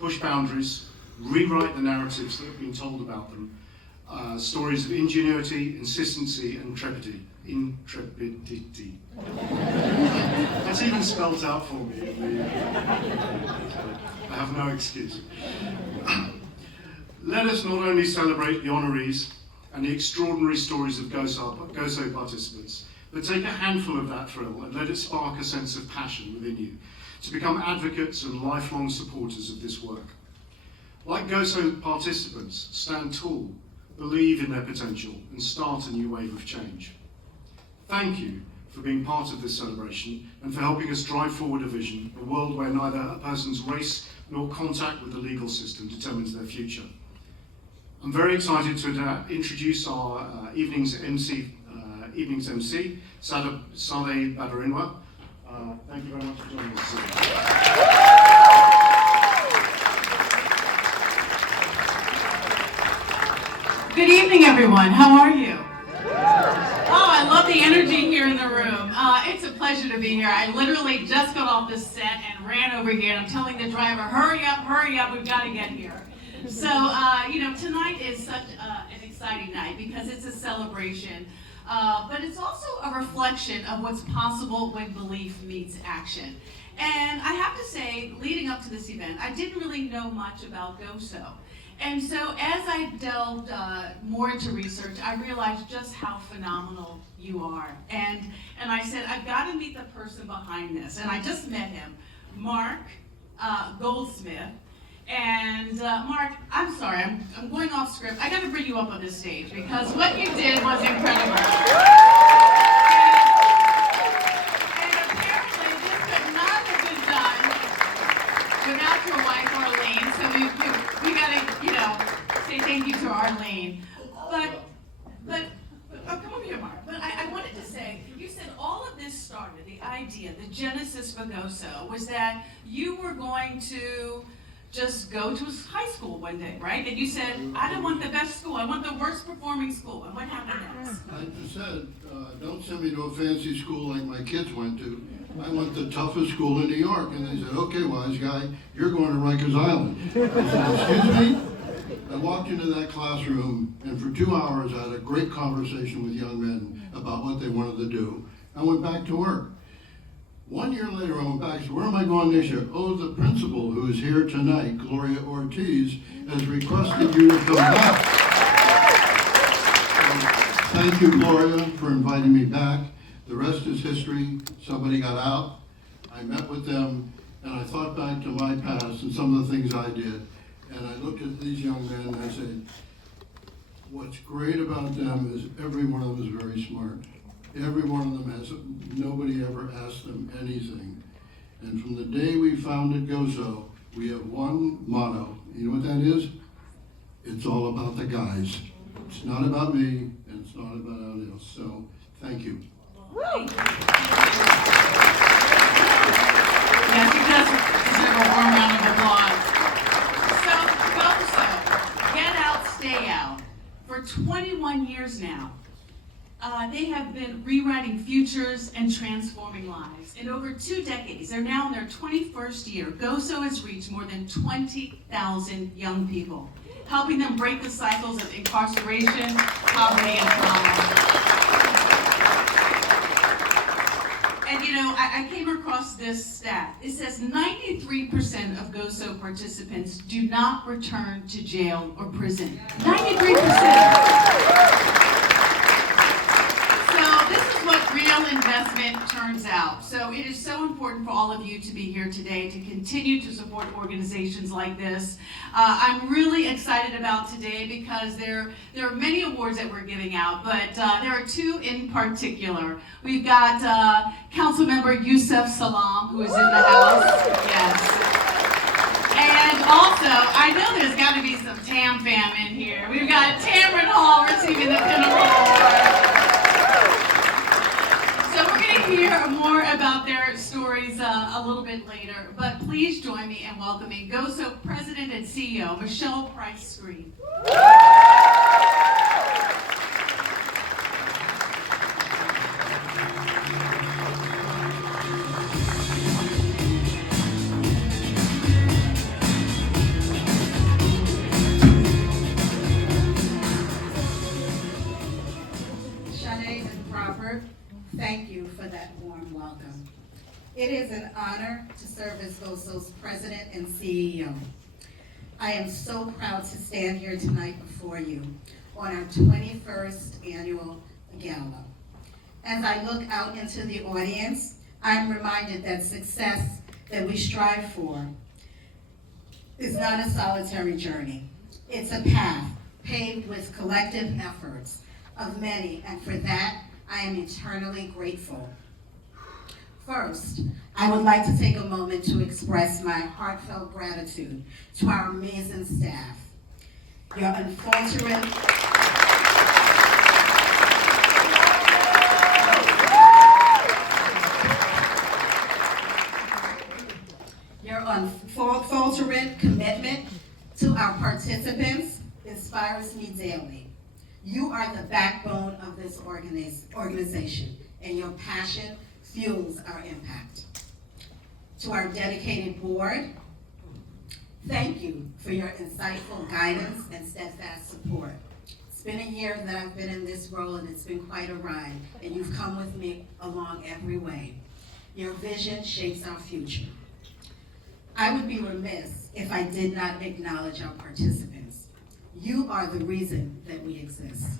push boundaries, rewrite the narratives that have been told about them, stories of ingenuity, insistency, and intrepidity. That's even spelled out for me. I have no excuse. Let us not only celebrate the honorees and the extraordinary stories of GOSO participants, but take a handful of that thrill and let it spark a sense of passion within you to become advocates and lifelong supporters of this work. Like GOSO participants, stand tall, believe in their potential, and start a new wave of change. Thank you for being part of this celebration and for helping us drive forward a vision, a world where neither a person's race nor contact with the legal system determines their future. I'm very excited to introduce our evening's MC, Sade Baderinwa. Thank you very much for joining us today. Good evening, everyone. How are you? Oh, I love the energy here in the room. It's a pleasure to be here. I literally just got off the set and ran over here, and I'm telling the driver, hurry up, we've got to get here. So, tonight is such an exciting night because it's a celebration, but it's also a reflection of what's possible when belief meets action. And I have to say, leading up to this event, I didn't really know much about GOSO. And so as I delved more into research, I realized just how phenomenal you are. And I said, I've got to meet the person behind this. And I just met him, Mark Goldsmith. And Mark, I'm sorry, I'm going off script. I got to bring you up on this stage because what you did was incredible. And apparently this could not have been done without your wife Arlene. So we got to, say thank you to Arlene. But come over here, Mark. But I wanted to say, you said all of this started, the idea, the genesis for GOSO was that you were going to just go to high school one day, right? And you said, I don't want the best school, I want the worst performing school. And what happened next? I just said, don't send me to a fancy school like my kids went to. I went to the toughest school in New York. And they said, okay, wise guy, you're going to Rikers Island. I said, excuse me? I walked into that classroom, and for 2 hours I had a great conversation with young men about what they wanted to do. I went back to work. 1 year later, I went back and said, where am I going this year? Oh, the principal who is here tonight, Gloria Ortiz, has requested you to come back. So, thank you, Gloria, for inviting me back. The rest is history. Somebody got out. I met with them, and I thought back to my past and some of the things I did. And I looked at these young men and I said, what's great about them is every one of them is very smart. Every one of them has, nobody ever asked them anything. And from the day we founded GOSO, we have one motto. You know what that is? It's all about the guys. It's not about me, and it's not about anyone else. So, thank you. Thank you. Yes, he does deserve a warm round of applause. So, GOSO, Get Out, Stay Out, for 21 years now. They have been rewriting futures and transforming lives. In over 2 decades, they're now in their 21st year. GOSO has reached more than 20,000 young people, helping them break the cycles of incarceration, poverty, and trauma. And I came across this stat. It says 93% of GOSO participants do not return to jail or prison. 93%! Real investment turns out. So it is so important for all of you to be here today to continue to support organizations like this. I'm really excited about today because there are many awards that we're giving out, but there are 2 in particular. We've got Councilmember Yusef Salaam, who is in the house. Yes. And also, I know there's got to be some Tam fam in here. We've got Tamron receiving the Pinnacle Award. So we're going to hear more about their stories a little bit later, but please join me in welcoming GOSO President and CEO, Michelle Pryce-Screen. It is an honor to serve as GOSO's president and CEO. I am so proud to stand here tonight before you on our 21st annual Gala. As I look out into the audience, I'm reminded that success that we strive for is not a solitary journey. It's a path paved with collective efforts of many, and for that, I am eternally grateful. First, I would like to take a moment to express my heartfelt gratitude to our amazing staff. Your unfaltering commitment to our participants inspires me daily. You are the backbone of this organization, and your passion fuels our impact. To our dedicated board, thank you for your insightful guidance and steadfast support. It's been a year that I've been in this role, and it's been quite a ride, and you've come with me along every way. Your vision shapes our future. I would be remiss if I did not acknowledge our participants. You are the reason that we exist.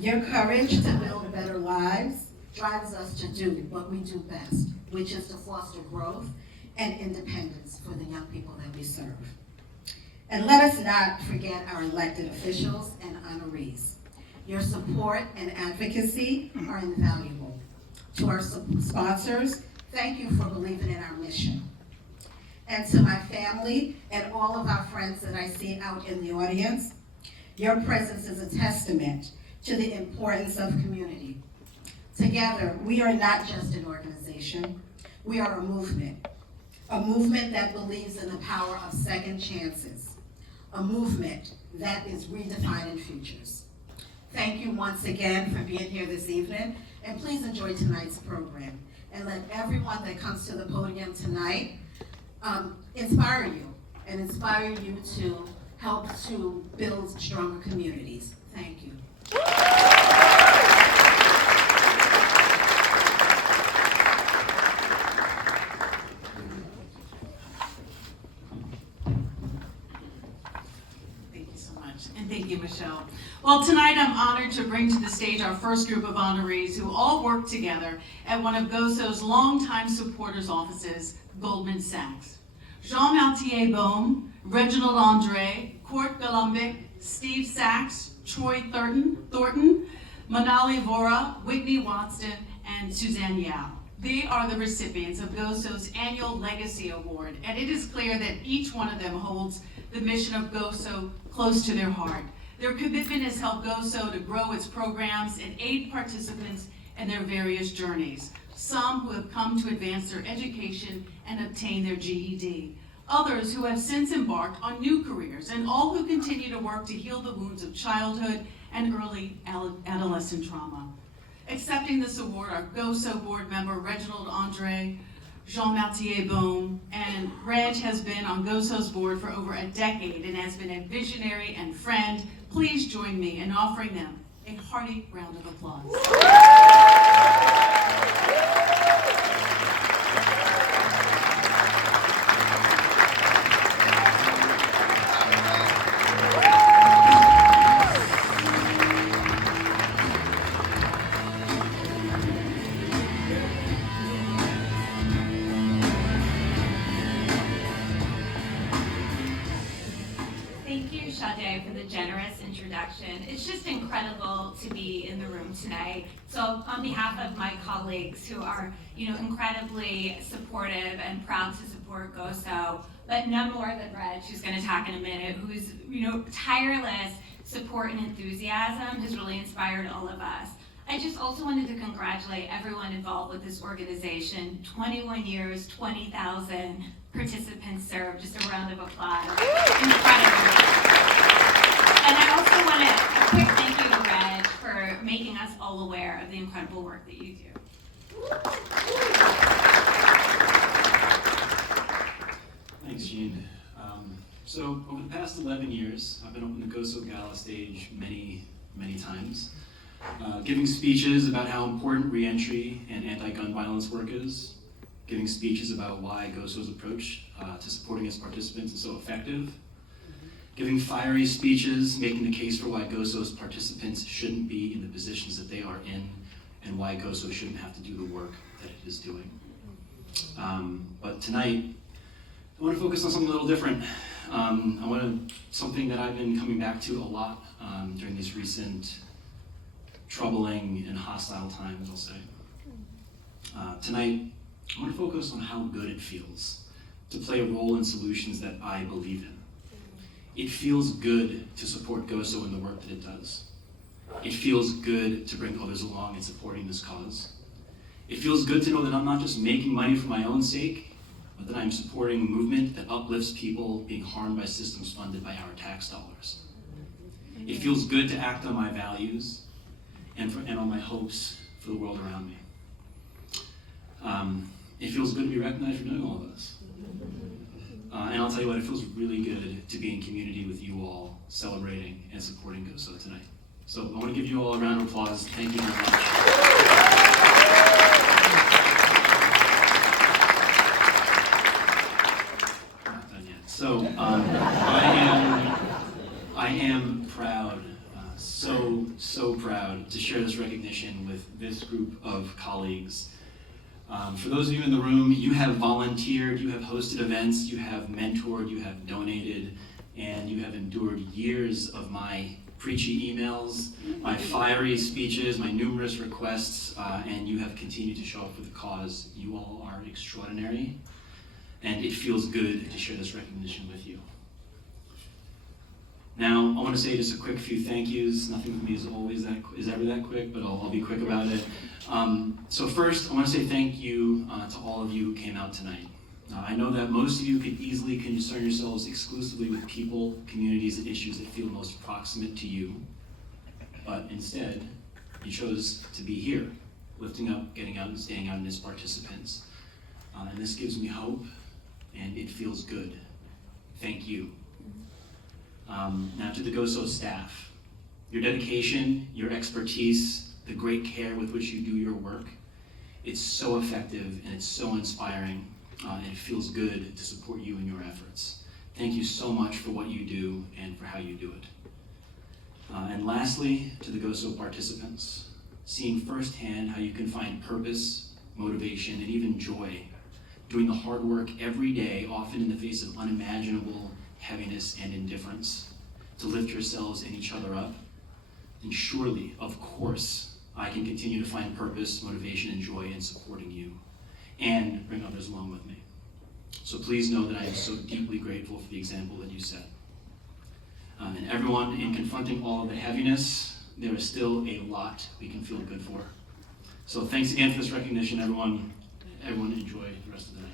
Your courage to build better lives drives us to do what we do best, which is to foster growth and independence for the young people that we serve. And let us not forget our elected officials and honorees. Your support and advocacy are invaluable. To our sponsors, thank you for believing in our mission. And to my family and all of our friends that I see out in the audience, your presence is a testament to the importance of community. Together, we are not just an organization, we are a movement that believes in the power of second chances, a movement that is redefining futures. Thank you once again for being here this evening, and please enjoy tonight's program. And let everyone that comes to the podium tonight inspire you to help to build stronger communities. Thank you. And thank you, Michelle. Well, tonight I'm honored to bring to the stage our first group of honorees who all work together at one of GOSO's longtime supporters' offices, Goldman Sachs. Jean Altier Bohm, Réginald André, Court Galumbic, Steve Sachs, Troy Thornton, Manali Vora, Whitney Watson, and Suzanne Yao. They are the recipients of GOSO's annual Legacy Award, and it is clear that each one of them holds the mission of GOSO close to their heart. Their commitment has helped GOSO to grow its programs and aid participants in their various journeys. Some who have come to advance their education and obtain their GED. Others who have since embarked on new careers, and all who continue to work to heal the wounds of childhood and early adolescent trauma. Accepting this award are GOSO board member Réginald André, Jean Altier Bohm, and Reg has been on GOSO's board for over a decade and has been a visionary and friend. Please join me in offering them a hearty round of applause. Sade for the generous introduction. It's just incredible to be in the room tonight. So on behalf of my colleagues who are, incredibly supportive and proud to support GOSO, but none more than Reg, who's going to talk in a minute, whose, tireless support and enthusiasm has really inspired all of us. I just also wanted to congratulate everyone involved with this organization. 21 years, 20,000 participants served. Just a round of applause. Incredible. And I also want a quick thank you to Reg for making us all aware of the incredible work that you do. Thanks, Jean. So over the past 11 years, I've been up on the GOSO Gala stage many times, giving speeches about how important re-entry and anti-gun violence work is, giving speeches about why GOSO's approach to supporting its participants is so effective, giving fiery speeches, making the case for why GOSO's participants shouldn't be in the positions that they are in, and why GOSO shouldn't have to do the work that it is doing. But tonight, I want to focus on something a little different. Something that I've been coming back to a lot during these recent troubling and hostile times, I'll say. Tonight, I want to focus on how good it feels to play a role in solutions that I believe in. It feels good to support GOSO in the work that it does. It feels good to bring others along in supporting this cause. It feels good to know that I'm not just making money for my own sake, but that I'm supporting a movement that uplifts people being harmed by systems funded by our tax dollars. It feels good to act on my values and on my hopes for the world around me. It feels good to be recognized for doing all of this. And I'll tell you what, it feels really good to be in community with you all, celebrating and supporting GOSO tonight. So I want to give you all a round of applause. Thank you very much. Not done yet. So I am proud, so proud to share this recognition with this group of colleagues. For those of you in the room, you have volunteered, you have hosted events, you have mentored, you have donated, and you have endured years of my preachy emails, my fiery speeches, my numerous requests, and you have continued to show up for the cause. You all are extraordinary, and it feels good to share this recognition with you. Now, I want to say just a quick few thank yous. Nothing with me is ever that quick, but I'll be quick about it. So first, I want to say thank you to all of you who came out tonight. I know that most of you could easily concern yourselves exclusively with people, communities, and issues that feel most proximate to you, but instead, you chose to be here, lifting up, getting out, and staying out as participants. And this gives me hope, and it feels good. Thank you. Now to the GOSO staff, your dedication, your expertise, the great care with which you do your work, it's so effective and it's so inspiring, and it feels good to support you in your efforts. Thank you so much for what you do and for how you do it. And lastly, to the GOSO participants, seeing firsthand how you can find purpose, motivation, and even joy doing the hard work every day, often in the face of unimaginable heaviness and indifference, to lift yourselves and each other up. And surely, of course, I can continue to find purpose, motivation, and joy in supporting you and bring others along with me. So please know that I am so deeply grateful for the example that you set. And everyone, in confronting all of the heaviness, there is still a lot we can feel good for. So thanks again for this recognition, everyone. Everyone enjoy the rest of the night.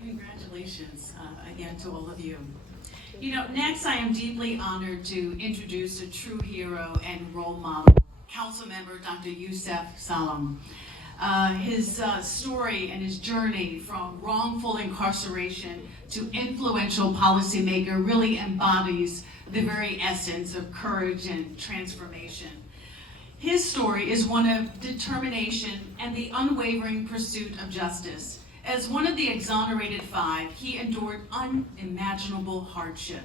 Congratulations again to all of you. You know, next I am deeply honored to introduce a true hero and role model, Councilmember Dr. Yusef Salaam. His story and his journey from wrongful incarceration to influential policymaker really embodies the very essence of courage and transformation. His story is one of determination and the unwavering pursuit of justice. As one of the exonerated 5, he endured unimaginable hardship.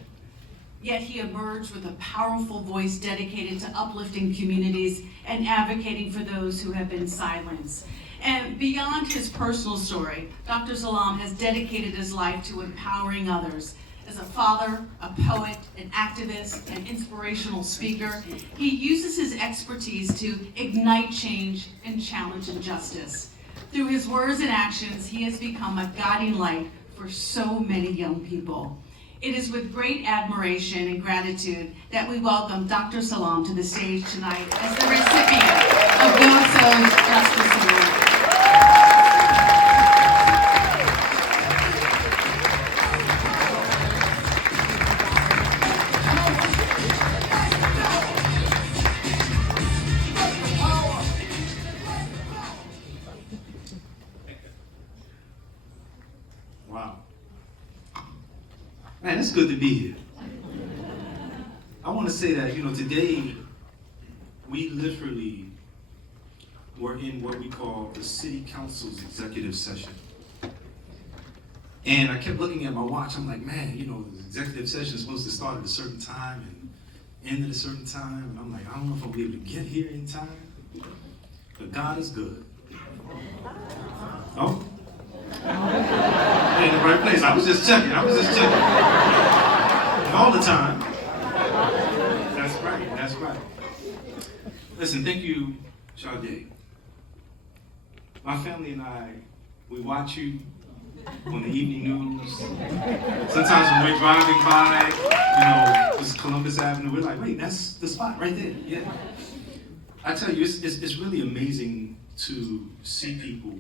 Yet he emerged with a powerful voice dedicated to uplifting communities and advocating for those who have been silenced. And beyond his personal story, Dr. Salaam has dedicated his life to empowering others. As a father, a poet, an activist, an inspirational speaker, he uses his expertise to ignite change and challenge injustice. Through his words and actions, he has become a guiding light for so many young people. It is with great admiration and gratitude that we welcome Dr. Salaam to the stage tonight as the recipient of GOSO's Justice Award. Wow. Man, it's good to be here. I want to say that, today we literally were in what we call the City Council's executive session. And I kept looking at my watch. I'm like, man, the executive session is supposed to start at a certain time and end at a certain time. And I'm like, I don't know if I'll be able to get here in time. But God is good. Oh? In the right place. I was just checking. And all the time. That's right. Listen, thank you, Sade. My family and I, we watch you on the evening news. Sometimes when we're driving by, this Columbus Avenue, we're like, wait, that's the spot right there. Yeah. I tell you, it's really amazing to see people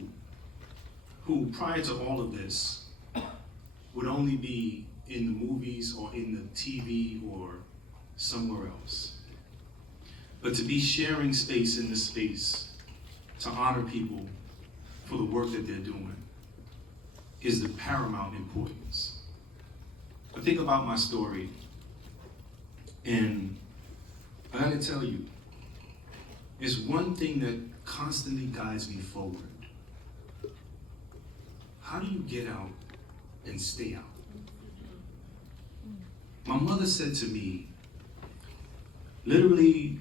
who, prior to all of this, would only be in the movies or in the TV or somewhere else. But to be sharing space in this space, to honor people for the work that they're doing, is the paramount importance. I think about my story, and I gotta tell you, it's one thing that constantly guides me forward. How do you get out and stay out? My mother said to me, literally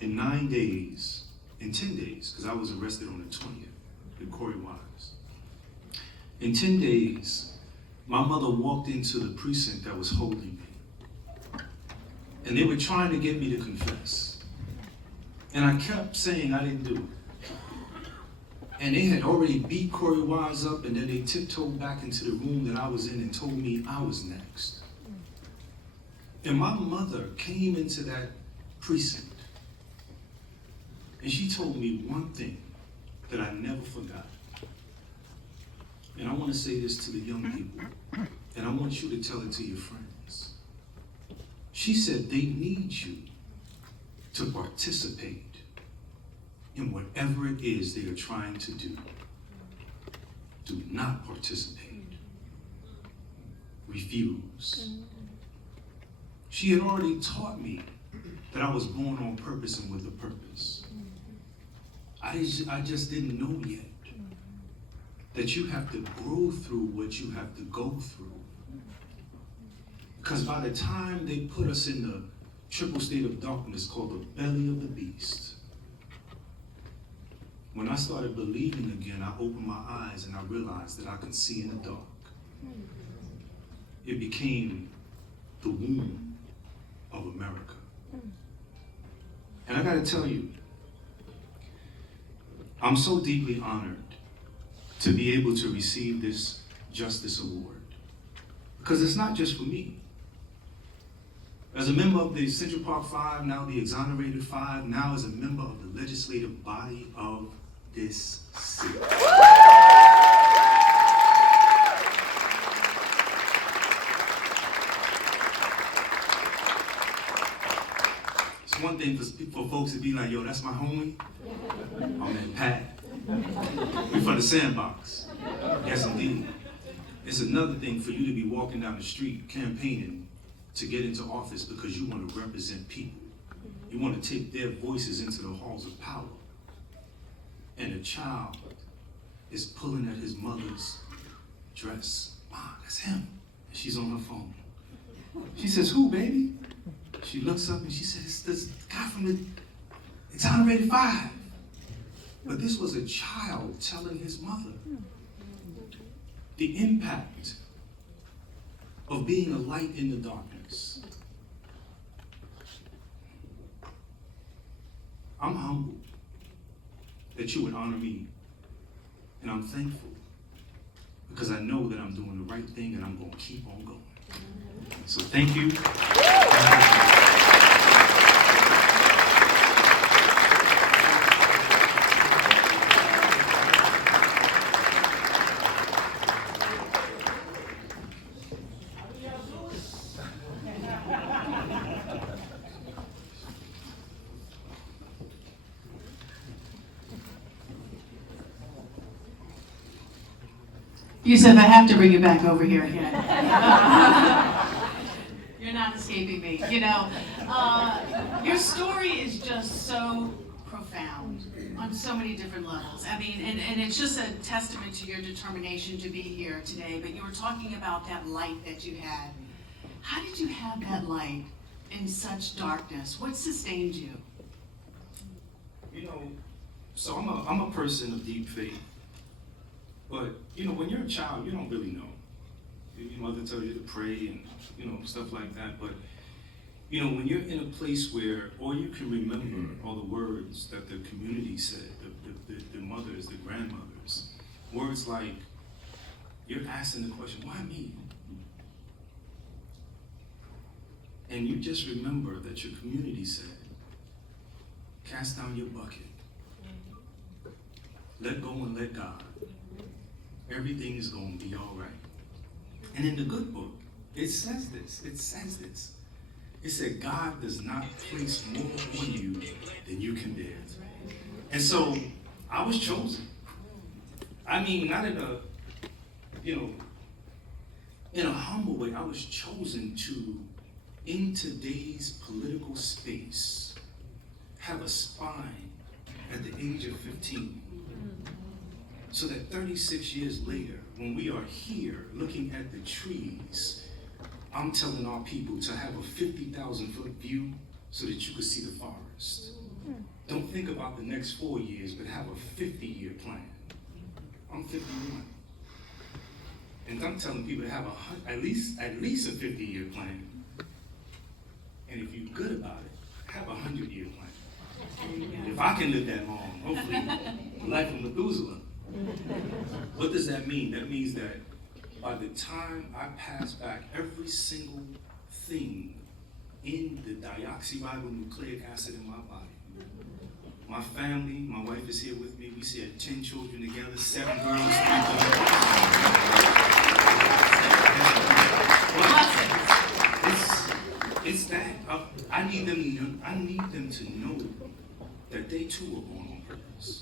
in 9 days, in 10 days, because I was arrested on the 20th with Corey Wise. In 10 days, my mother walked into the precinct that was holding me. And they were trying to get me to confess. And I kept saying I didn't do it. And they had already beat Corey Wise up, and then they tiptoed back into the room that I was in and told me I was next. And my mother came into that precinct, and she told me one thing that I never forgot. And I want to say this to the young people, and I want you to tell it to your friends. She said they need you to participate in whatever it is they are trying to do. Do not participate. Refuse. She had already taught me that I was born on purpose and with a purpose. I just didn't know yet that you have to grow through what you have to go through. Because by the time they put us in the triple state of darkness called the belly of the beast, when I started believing again, I opened my eyes and I realized that I could see in the dark. It became the womb of America. And I gotta tell you, I'm so deeply honored to be able to receive this Justice Award. Because it's not just for me. As a member of the Central Park Five, now the Exonerated Five, now as a member of the legislative body of this city. It's one thing for folks to be like, yo, that's my homie. I'm in Pat. We from the sandbox. Yes, indeed. It's another thing for you to be walking down the street campaigning to get into office because you want to represent people. You want to take their voices into the halls of power. And a child is pulling at his mother's dress. Mom, that's him. And she's on her phone. She says, who, baby? She looks up and she says, it's this guy from the Exonerated 5. But this was a child telling his mother the impact of being a light in the darkness. I'm humbled that you would honor me, and I'm thankful because I know that I'm doing the right thing and I'm going to keep on going. So thank you. Yusef, I have to bring you back over here again. You're not escaping me. You know, your story is just so profound on so many different levels. I mean, and it's just a testament to your determination to be here today. But you were talking about that light that you had. How did you have that light in such darkness? What sustained you? You know, so I'm a person of deep faith. But, you know, when you're a child, you don't really know. Your mother tells you to pray and, you know, stuff like that. But, you know, when you're in a place where all you can remember are the words that the community said, the mothers, the grandmothers, words like, you're asking the question, why me? And you just remember that your community said, cast down your bucket. Let go and let God. Everything is going to be all right. And in the good book, it says this. It said, God does not place more on you than you can bear. And so, I was chosen. I mean, not in a, you know, in a humble way. I was chosen to, in today's political space, have a spine at the age of 15. So that 36 years later, when we are here looking at the trees, I'm telling our people to have a 50,000-foot view so that you can see the forest. Don't think about the next 4 years, but have a 50-year plan. I'm 51. And I'm telling people to have at least a 50-year plan. And if you're good about it, have a 100-year plan. If I can live that long, hopefully, the life of Methuselah. What does that mean? That means that by the time I pass back every single thing in the deoxyribonucleic acid in my body, my family, my wife is here with me, we said 10 children together, 7 girls, 3 boys. It's that. I need them to know that they too are born on purpose.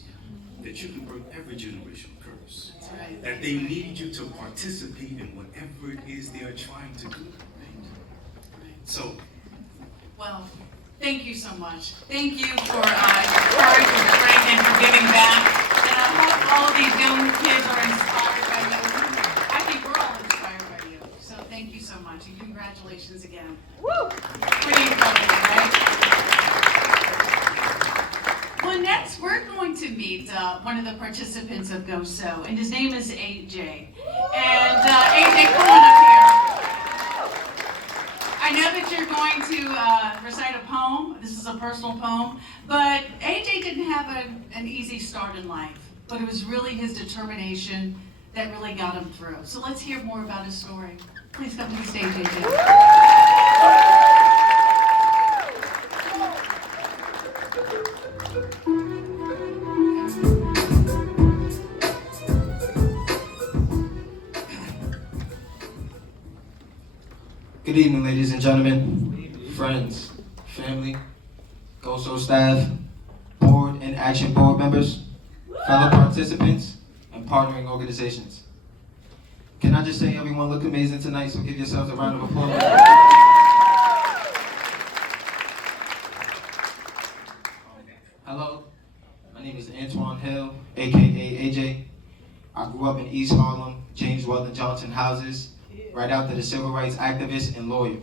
That you can break every generational curse. That's right. That they need you to participate in whatever it is they are trying to do. So. Well, thank you so much. Thank you for your courage and strength and for giving back. And I hope all of these young kids are inspired by you. I think we're all inspired by you. So thank you so much and congratulations again. Woo! Pretty incredible, right? Well, next we're going to meet one of the participants of GOSO, and his name is AJ. And AJ, come on up here. I know that you're going to recite a poem. This is a personal poem, but AJ didn't have an easy start in life, but it was really his determination that really got him through. So let's hear more about his story. Please come to the stage, AJ. Good evening, ladies and gentlemen, friends, family, GOSO staff, board and action board members, fellow participants, and partnering organizations. Can I just say everyone look amazing tonight, so give yourselves a round of applause. Hello, my name is Antoine Hill, aka AJ. I grew up in East Harlem, James Weldon Johnson houses, right after the civil rights activist and lawyer.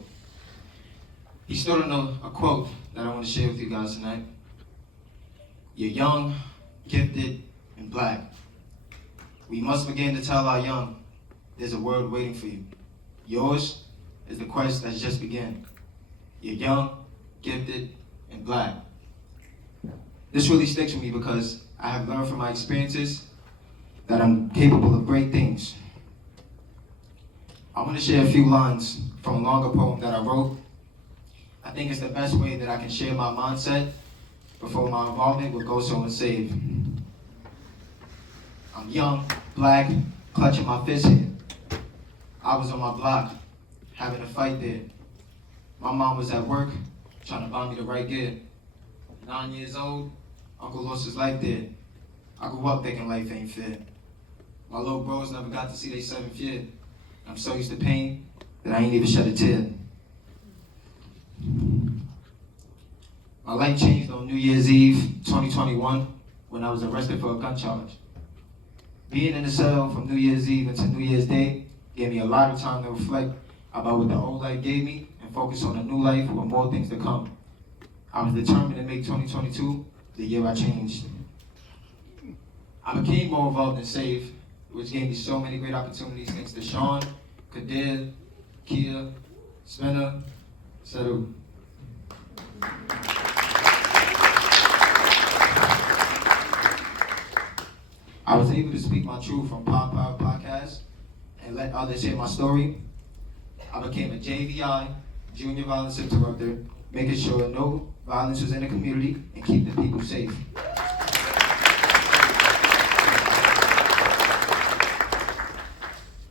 He stood on a quote that I want to share with you guys tonight. You're young, gifted, and black. We must begin to tell our young, there's a world waiting for you. Yours is the quest that's just begun. You're young, gifted, and black. This really sticks with me because I have learned from my experiences that I'm capable of great things. I want to share a few lines from a longer poem that I wrote. I think it's the best way that I can share my mindset before my involvement with GOSO and SAVE. I'm young, black, clutching my fist here. I was on my block, having a fight there. My mom was at work, trying to buy me the right gear. 9 years old, Uncle lost his life there. I grew up thinking life ain't fair. My little bros never got to see their 7th year. I'm so used to pain that I ain't even shed a tear. My life changed on New Year's Eve, 2021, when I was arrested for a gun charge. Being in the cell from New Year's Eve into New Year's Day gave me a lot of time to reflect about what the old life gave me and focus on a new life with more things to come. I was determined to make 2022 the year I changed. I became more involved in SAVE, which gave me so many great opportunities thanks to Sean, Kadir, Kia, Spinner, Sade. I was able to speak my truth on Power Podcast and let others hear my story. I became a JVI, Junior Violence Interrupter, making sure no violence was in the community and keep the people safe.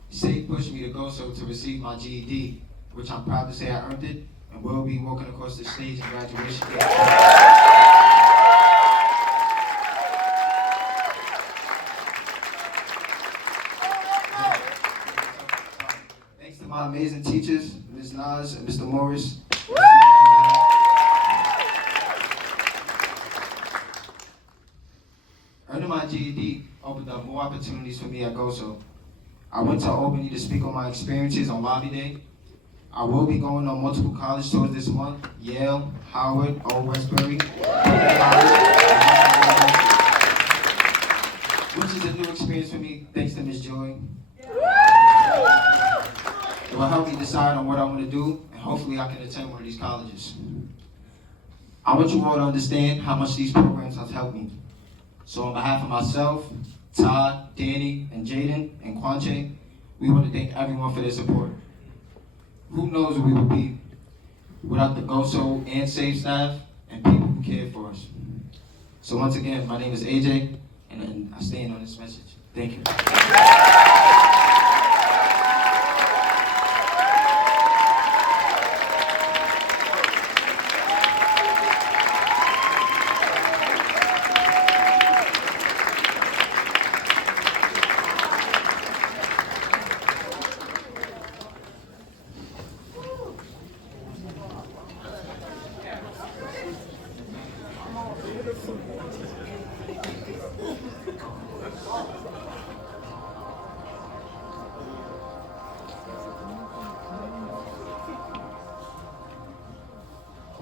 SAVE pushed me to GOSO to receive my GED, which I'm proud to say I earned it, and will be walking across the stage in graduation day. My amazing teachers, Ms. Nas and Mr. Morris. Earning my GED opened up more opportunities for me at GOSO. I went to Albany to speak on my experiences on Lobby Day. I will be going on multiple college tours this month: Yale, Harwood, Old Westbury, which is a new experience for me thanks to Ms. Joy. It will help me decide on what I want to do, and hopefully I can attend one of these colleges. I want you all to understand how much these programs have helped me. So on behalf of myself, Todd, Danny, and Jayden, and Quanche, we want to thank everyone for their support. Who knows where we would be without the GOSO and SAVE staff and people who care for us. So once again, my name is AJ, and I stand on this message. Thank you.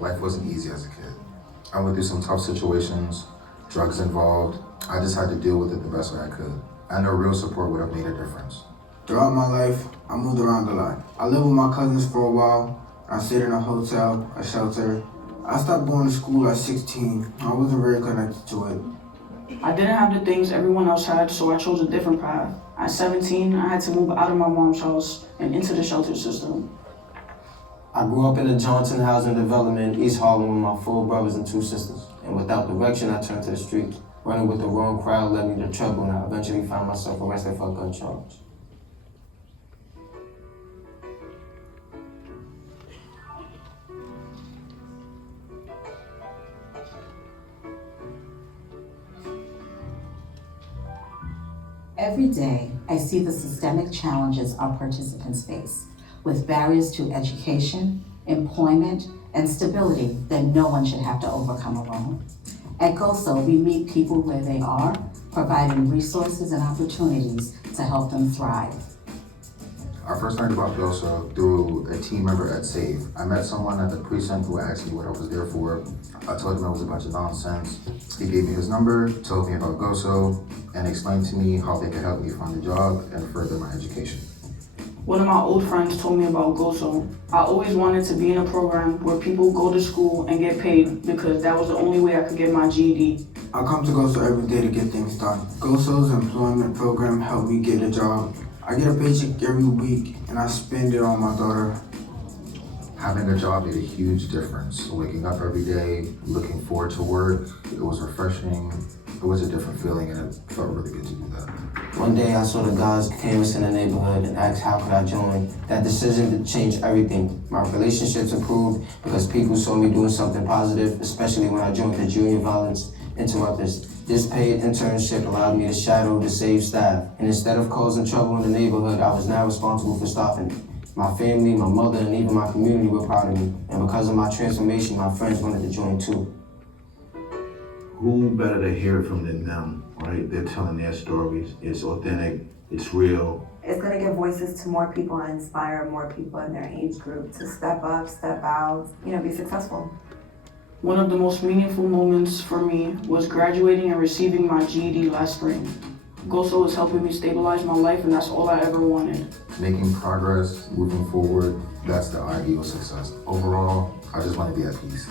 Life wasn't easy as a kid. I went through some tough situations, drugs involved. I just had to deal with it the best way I could. I know real support would have made a difference. Throughout my life, I moved around a lot. I lived with my cousins for a while. I stayed in a hotel, a shelter. I stopped going to school at 16. I wasn't very connected to it. I didn't have the things everyone else had, so I chose a different path. At 17, I had to move out of my mom's house and into the shelter system. I grew up in a Johnson housing development in East Harlem with my 4 brothers and 2 sisters. And without direction, I turned to the street. Running with the wrong crowd led me to trouble, and I eventually found myself arrested for a gun charge. Every day, I see the systemic challenges our participants face, with barriers to education, employment, and stability that no one should have to overcome alone. At GOSO, we meet people where they are, providing resources and opportunities to help them thrive. I first learned about GOSO through a team member at SAVE. I met someone at the precinct who asked me what I was there for. I told him it was a bunch of nonsense. He gave me his number, told me about GOSO, and explained to me how they could help me find a job and further my education. One of my old friends told me about GOSO. I always wanted to be in a program where people go to school and get paid because that was the only way I could get my GED. I come to GOSO every day to get things done. GOSO's employment program helped me get a job. I get a paycheck every week and I spend it on my daughter. Having a job made a huge difference. Waking up every day, looking forward to work, it was refreshing. It was a different feeling and it felt really good to do that. One day I saw the guys canvas in the neighborhood and asked how could I join. That decision changed everything. My relationships improved because people saw me doing something positive, especially when I joined the Junior Violence Interrupters. This paid internship allowed me to shadow the SAVE staff. And instead of causing trouble in the neighborhood, I was now responsible for stopping it. My family, my mother, and even my community were proud of me. And because of my transformation, my friends wanted to join too. Who better to hear it from than them, right? They're telling their stories. It's authentic, it's real. It's gonna give voices to more people and inspire more people in their age group to step up, step out, be successful. One of the most meaningful moments for me was graduating and receiving my GED last spring. GOSO is helping me stabilize my life, and that's all I ever wanted. Making progress, moving forward, that's the ideal success. Overall, I just want to be at peace.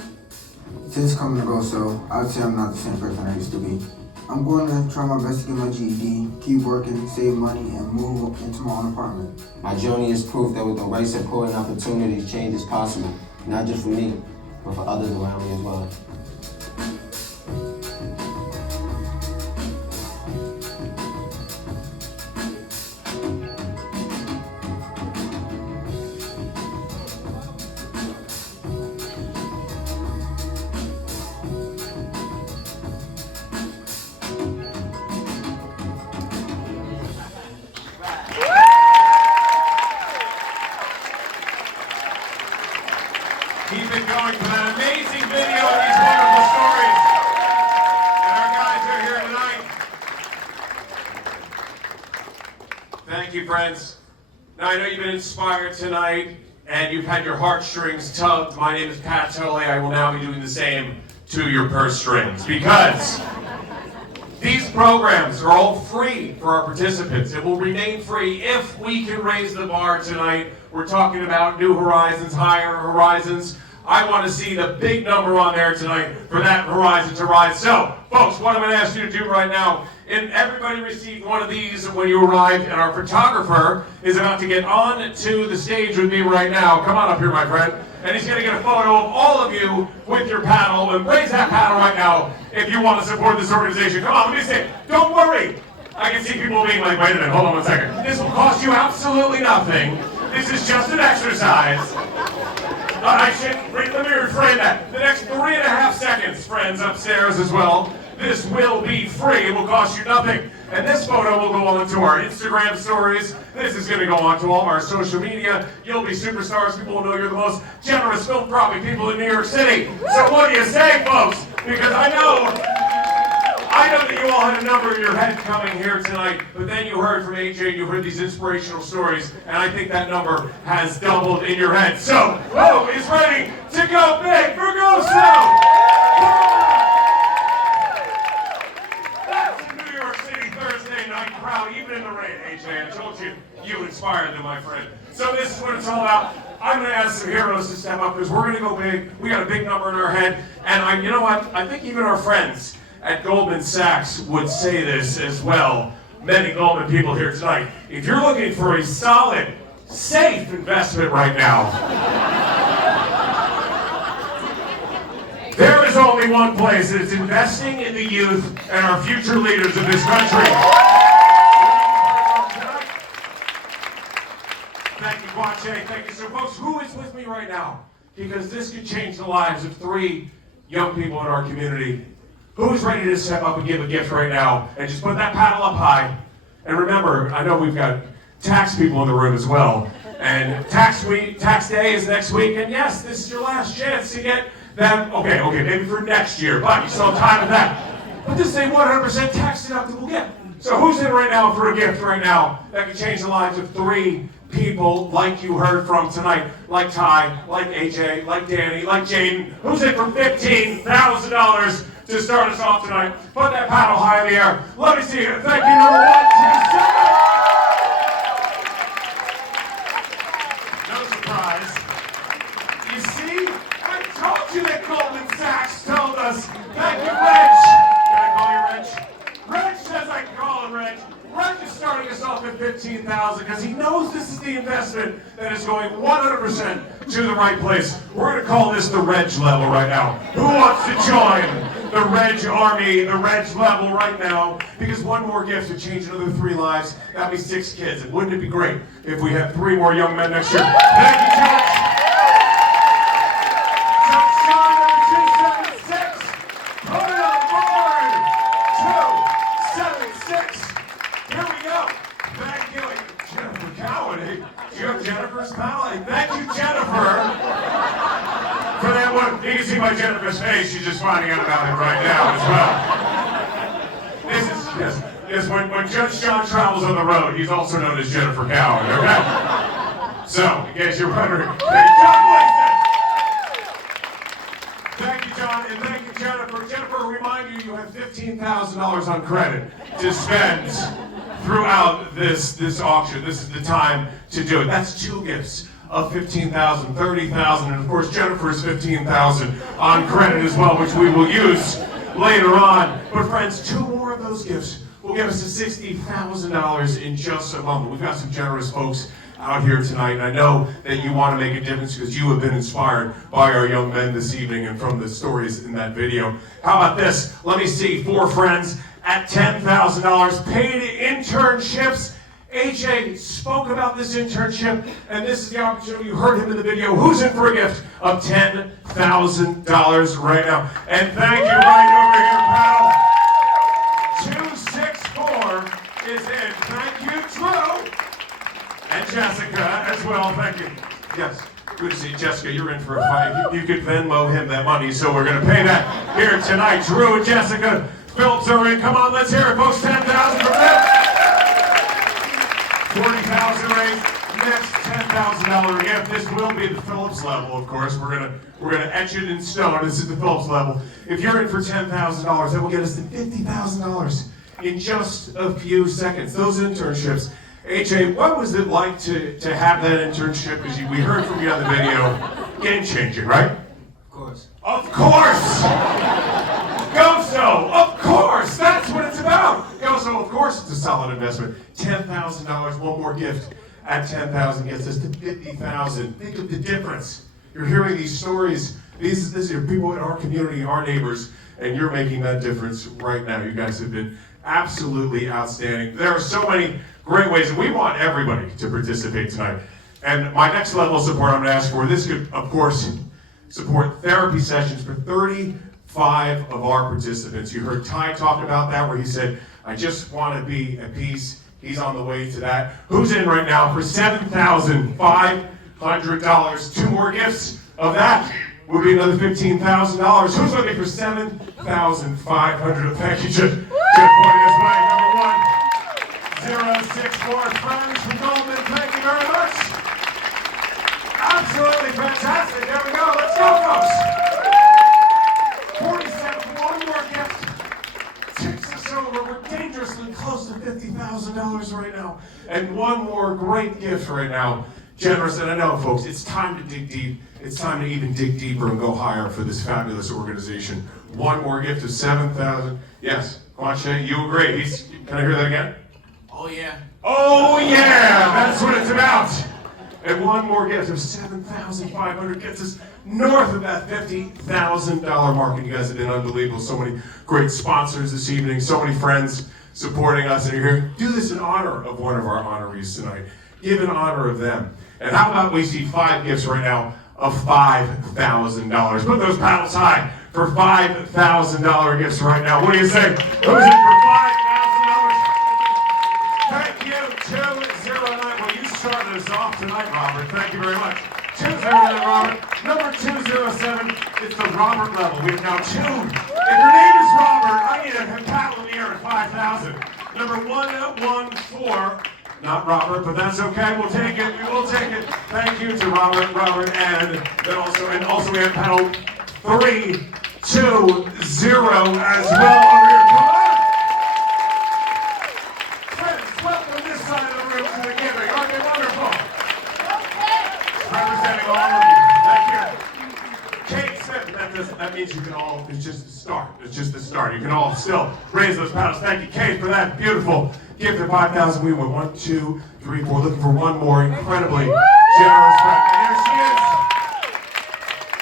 Since coming to GOSO, I'd say I'm not the same person I used to be. I'm going to try my best to get my GED, keep working, save money, and move into my own apartment. My journey is proof that with the right support and opportunities, change is possible. Not just for me, but for others around me as well. Keep it going for that amazing video and these wonderful stories. And our guys are here tonight. Thank you, friends. Now, I know you've been inspired tonight and you've had your heartstrings tugged. My name is Pat Toley. I will now be doing the same to your purse strings because these programs are all free for our participants. It will remain free if we can raise the bar tonight. We're talking about new horizons, higher horizons. I want to see the big number on there tonight for that horizon to rise. So, folks, what I'm going to ask you to do right now, and everybody received one of these when you arrived, and our photographer is about to get on to the stage with me right now. Come on up here, my friend. And he's going to get a photo of all of you with your paddle. And raise that paddle right now if you want to support this organization. Come on, let me say, don't worry. I can see people being like, wait a minute, hold on 1 second. This will cost you absolutely nothing. This is just an exercise. Let me reframe that. The next 3.5 seconds, friends upstairs as well, this will be free. It will cost you nothing. And this photo will go on to our Instagram stories. This is going to go on to all of our social media. You'll be superstars. People will know you're the most generous philanthropic people in New York City. So what do you say, folks? Because I know that you all had a number in your head coming here tonight, but then you heard from AJ, you heard these inspirational stories, and I think that number has doubled in your head. So, who is ready to go big for GOSO? That's a New York City Thursday night crowd, even in the rain, AJ. I told you, you inspired them, my friend. So this is what it's all about. I'm going to ask some heroes to step up because we're going to go big. We got a big number in our head, and you know what? I think even our friends at Goldman Sachs would say this as well. Many Goldman people here tonight. If you're looking for a solid, safe investment right now, there is only one place, and it's investing in the youth and our future leaders of this country. Thank you, Kwache. Thank you. So, folks, who is with me right now? Because this could change the lives of 3 young people in our community. Who's ready to step up and give a gift right now? And just put that paddle up high. And remember, I know we've got tax people in the room as well. And tax day is next week. And yes, this is your last chance to get that. Okay, maybe for next year, but you still have time for that. But this is a 100% tax deductible gift. So who's in right now for a gift right now that can change the lives of 3 people like you heard from tonight, like Ty, like AJ, like Danny, like Jayden, who's in for $15,000 to start us off tonight. Put that paddle high in the air. Let me see it. Thank you, number 1, 2, 7. No surprise. You see, I told you that Goldman Sachs told us. Thank you, Reg. Can I call you Reg? Reg says I can call him Reg. Reg is starting us off at $15,000 because he knows this is the investment that is going 100% to the right place. We're going to call this the Reg level right now. Who wants to join the Reg army, the Reg level right now? Because one more gift would change another 3 lives. That'd be 6 kids. And wouldn't it be great if we had 3 more young men next year? Thank you, George. Jennifer's pal. Thank you, Jennifer, for that one. You can see by Jennifer's face, she's just finding out about it right now as well. Yes, when Judge John travels on the road, he's also known as Jennifer Cowan, okay? So, in case you're wondering, thank you, John Winston. Thank you, John, and thank you, Jennifer. Jennifer, remind you have $15,000 on credit to spend throughout this auction. This is the time to do it. That's 2 gifts of $15,000, $30,000, and of course Jennifer's $15,000 on credit as well, which we will use later on. But friends, 2 more of those gifts will give us $60,000 in just a moment. We've got some generous folks out here tonight, and I know that you want to make a difference because you have been inspired by our young men this evening and from the stories in that video. How about this? Let me see 4 friends at $10,000, paid internships. AJ spoke about this internship, and this is the opportunity. You heard him in the video. Who's in for a gift of $10,000 right now? And thank you right over here, pal. 264 is in. Thank you, Drew. And Jessica as well. Thank you. Yes. Good to see you, Jessica. You're in for a fight. You could Venmo him that money, so we're going to pay that here tonight. Drew and Jessica Phillips are in. Come on, let's hear it, folks. $10,000 for them. $40,000 raised. Next $10,000 gift. This will be the Phillips level, of course. We're gonna etch it in stone. This is the Phillips level. If you're in for $10,000, that will get us to $50,000 in just a few seconds. Those internships. AJ, what was it like to have that internship? Because we heard from you on the video, game changing, right? Of course. Of course! GOSO, of course! That's what it's about! GOSO, of course, it's a solid investment. $10,000, one more gift at $10,000 gets us to $50,000. Think of the difference. You're hearing these stories. These are people in our community, our neighbors, and you're making that difference right now. You guys have been absolutely outstanding. There are so many great ways, and we want everybody to participate tonight. And my next level of support I'm going to ask for, this could, of course, support therapy sessions for 35 of our participants. You heard Ty talk about that, where he said, I just want to be at peace. He's on the way to that. Who's in right now for $7,500? 2 more gifts of that will be another $15,000. Who's looking for $7,500? Thank you, Jeff pointing this way. Number 1064 friends from Goldman. Thank you very much. Absolutely fantastic. There we go. Let's go, folks. 47. One more gift. Takes us over. We're dangerously close to $50,000 right now. And one more great gift right now. Generous, and I know, folks, it's time to dig deep. It's time to even dig deeper and go higher for this fabulous organization. One more gift of $7,000. Yes, Quache, you agree. Can I hear that again? Oh, yeah. Oh, yeah! That's what it's about. And one more gift of $7,500 gets us north of that $50,000 mark. And you guys have been unbelievable. So many great sponsors this evening. So many friends supporting us. And you're here. Do this in honor of one of our honorees tonight. Give in honor of them. And how about we see 5 gifts right now of $5,000. Put those paddles high for $5,000 gifts right now. What do you say? Who's in for $5,000? Thank you, 209. Well, you started us off tonight, Robert. Thank you very much. 209, Robert. Number 207 is the Robert level. We have now 2. If your name is Robert, I need a paddle in the air at $5,000. Number 114 Not Robert, but that's okay. We'll take it. We will take it. Thank you to Robert, and then also we have panel 320 as well over here. Come on. Friends, welcome this side of the room to the giving. Aren't they wonderful? Representing all of you. Thank you. Kate Smith, that means you can all, it's just the start. It's just the start. You can all still raise those paddles. Thank you, Kate, for that beautiful gift of 5,000. We went 1, 2, 3, 4. Looking for one more incredibly generous friend. And here she is.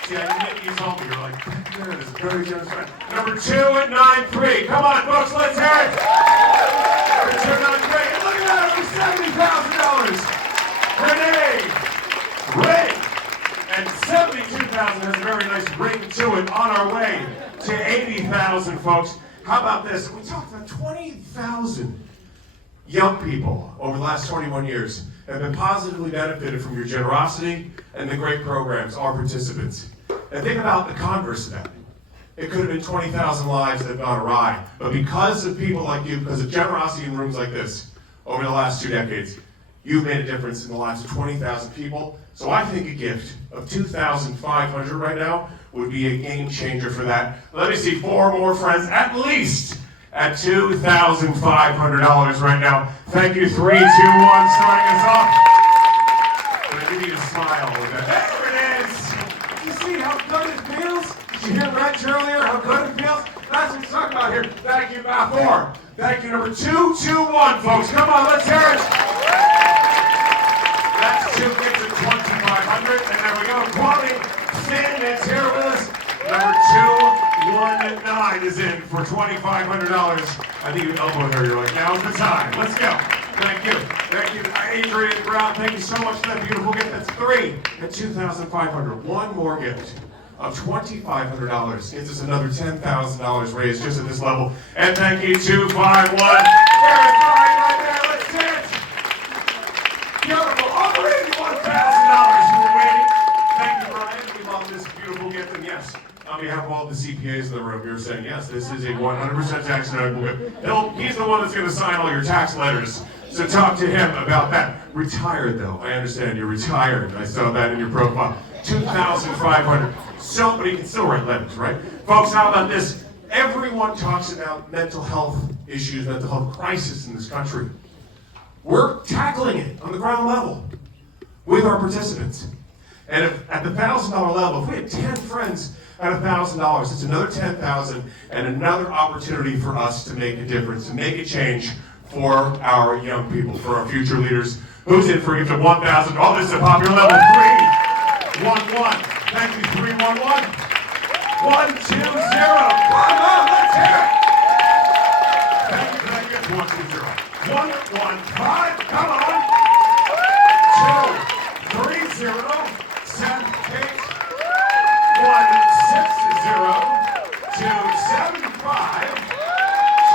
See, I didn't use all of you. You're like, there it is. Very generous friend. Number 293. Come on, folks, let's hear it. Number 293. And look at that, over $70,000. Renee. Ray. And 72,000 has a very nice ring to it on our way to 80,000, folks. How about this? We talked about 20,000 young people over the last 21 years have been positively benefited from your generosity and the great programs, our participants. And think about the converse of that. It could have been 20,000 lives that have gone awry. But because of people like you, because of generosity in rooms like this over the last 2 decades, you've made a difference in the lives of 20,000 people. So I think a gift of $2,500 right now would be a game changer for that. Let me see 4 more friends, at least at $2,500 right now. Thank you, 3, 2, 1, starting us off. But I do need a smile with that. There it is. You see how good it feels? Did you hear Reg earlier, how good it feels? That's what we're talking about here. Thank you, Matt 4. Thank you, number 221, folks. Come on, let's hear it. That's 2 gifts of $2,500. And there we go. Quality Finn is here with us. Number 219 is in for $2,500. I think you elbowed her. You're like, now's the time. Let's go. Thank you. Thank you, Adrian Brown. Thank you so much for that beautiful gift. That's 3 at $2,500. One more gift of $2,500 gives us another $10,000 raised just at this level. And thank you, 251. There's Brian right there. Let's see it. Beautiful. Over $81,000 for waiting. Thank you, Brian. We love this beautiful gift. And yes, on behalf of all the CPAs in the room, you're saying, yes, this is a 100% tax deductible gift. He's the one that's going to sign all your tax letters. So talk to him about that. Retired, though. I understand you're retired. I saw that in your profile. $2,500. Somebody can still write letters, right? Folks, how about this? Everyone talks about mental health issues, mental health crisis in this country. We're tackling it on the ground level with our participants. And if at the $1,000 level, if we had 10 friends at $1,000, it's another $10,000 and another opportunity for us to make a difference, to make a change for our young people, for our future leaders. Who's in for a gift of $1,000? Oh, this is a popular level. 311. Thank you, 311. 120. Come on, let's hear it. Thank you for that gift, 120. 115. Come on. 230. 78. 160. 275.